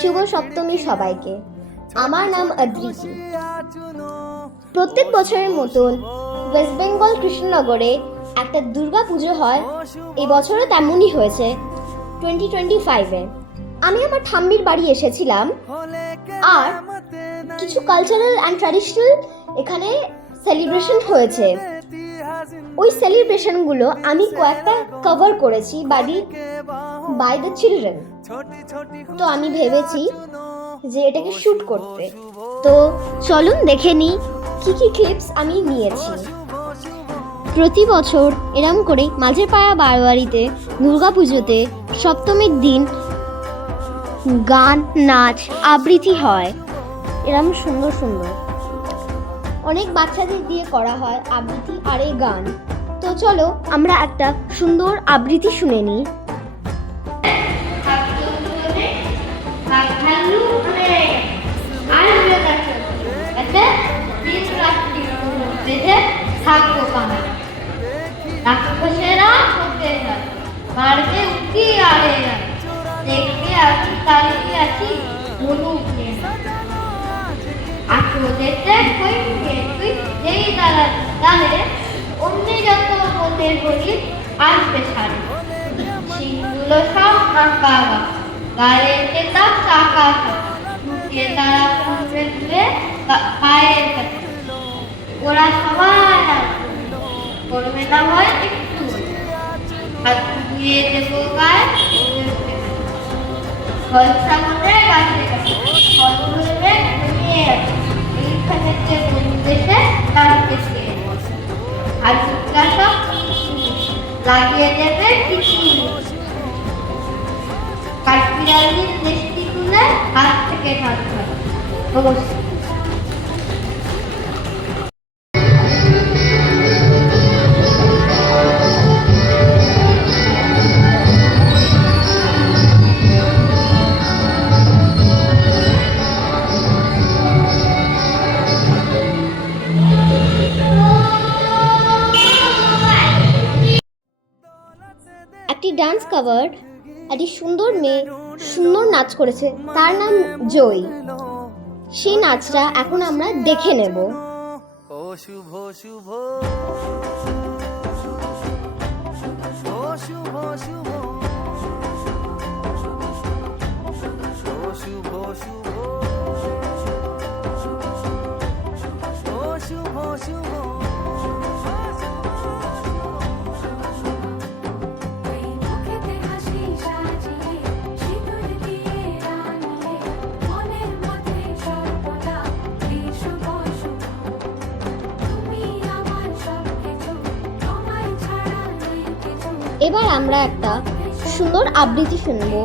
শুভ সপ্তমী সবাইকে। আমার নাম অদ্রিতি। প্রত্যেক বছরের মতন ওয়েস্ট বেঙ্গল কৃষ্ণনগরে একটা দুর্গা পুজো হয়। এই বছরও তেমনই হয়েছে 2025-এ। আমি আমার ঠাম্মির বাড়ি এসেছিলাম, আর কিছু কালচারাল অ্যান্ড ট্র্যাডিশনাল এখানে সেলিব্রেশন হয়েছে। ওই সেলিব্রেশনগুলো আমি কয়েকটা কভার করেছি বাই দ্য চিলড্রেন। তো আমি ভেবেছি যে এটাকে শ্যুট করতে। তো চলুন দেখে নিই কী কী ক্লিপস আমি নিয়েছি। প্রতি বছর এরম করে মাঝের পাড়া বারোয়ারিতে দুর্গা পুজোতে সপ্তমীর দিন গান, নাচ, আবৃত্তি হয়। এরম সুন্দর সুন্দর অনেক বাচ্চাদের দিয়ে করা হয় আবৃত্তি আর এই গান। তো চলো আমরা একটা সুন্দর আবৃত্তি শুনে নিই। অমনি যত বোধের বলি আসবে সারে সিংগুলো সব আঁকা গায়ের কেতাব চাকা মুখে তারা ফুলবে ধুয়ে পায়ের কাছে ওরা সবাই করবে না হয় একটু হাত ধুয়ে দেবো গায়ে ফলসা মনে গাছে কাছে ফল ধরবে নিয়ে এইখানে যে বন্ধুদেশে তারকে খেয়ে আর টুকরা সব লাগিয়ে দেবে কিছু কাঠবিড়ালির দেশটি তুলে হাত থেকে ঢাকবে। নমস্কার। একটি ডান্স কভার, একটি সুন্দর মেয়ে সুন্দর নাচ করেছে, তার নাম জয়ী। সেই নাচটা এখন আমরা দেখে নেব। ও শুভ শুভ ও শুভ শুভ ও শুভ শুভ ও শুভ শুভ এবার আমরা একটা সুন্দর আবৃত্তি শুনবো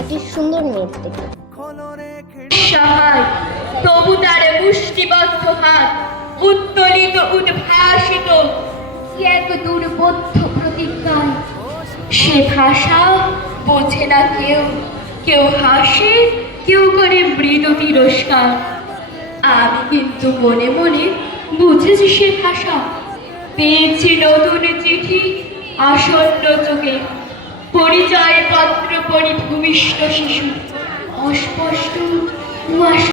একটি সুন্দর মেয়ের থেকে। সহায় তবু তারে মুষ্টিবদ্ধ হাত উত্তোলিত উদ্ভাসিত কি এক দুর্বোধ্য প্রতিজ্ঞায় সে ভাষা বোঝে না কেউ, কেউ হাসে, কেউ করে মৃদু তিরস্কার। আমি কিন্তু মনে মনে বুঝেছি সে ভাষা, পেয়েছি নতুন চিঠি আসন্ন চোখে, পরিচয় পত্র পরিভূমিষ্ঠ শিশু অস্পষ্ট কুয়াশা।